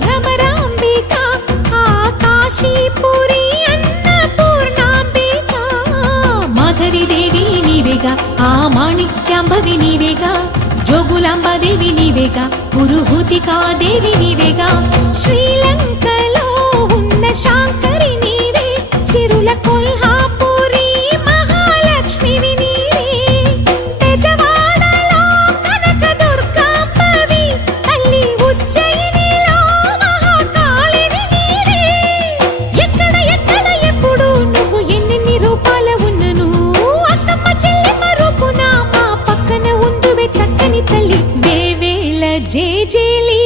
భ్రమరాంబిక ఆ కాశీపురి అన్నపూర్ణాంబిక మాధవి దేవి నీవేగా ఆ మాణిక్యాంబవి నీవేగా జోగులాంబదేవి నీవేగా పురుహూతికా దేవి నీవేగా శ్రీలంకలో ఉన్న శాంకరి నీవే సిరుల కొల్హాపురి మహాలక్ష్మివి నీవే బెజవాడలో కనక దుర్గాంబవి తల్లి ఉజ్జయినిలో మహాకాళివి నీవే ఎక్కడ ఎక్కడ ఎప్పుడు నువ్వు ఎన్నెన్ని రూపాల ఉన్నను అక్కమ్మ చెల్లెమ్మ రూపున మా పక్కన ఉందువే చక్కని తల్లి వేవేల జేజేలి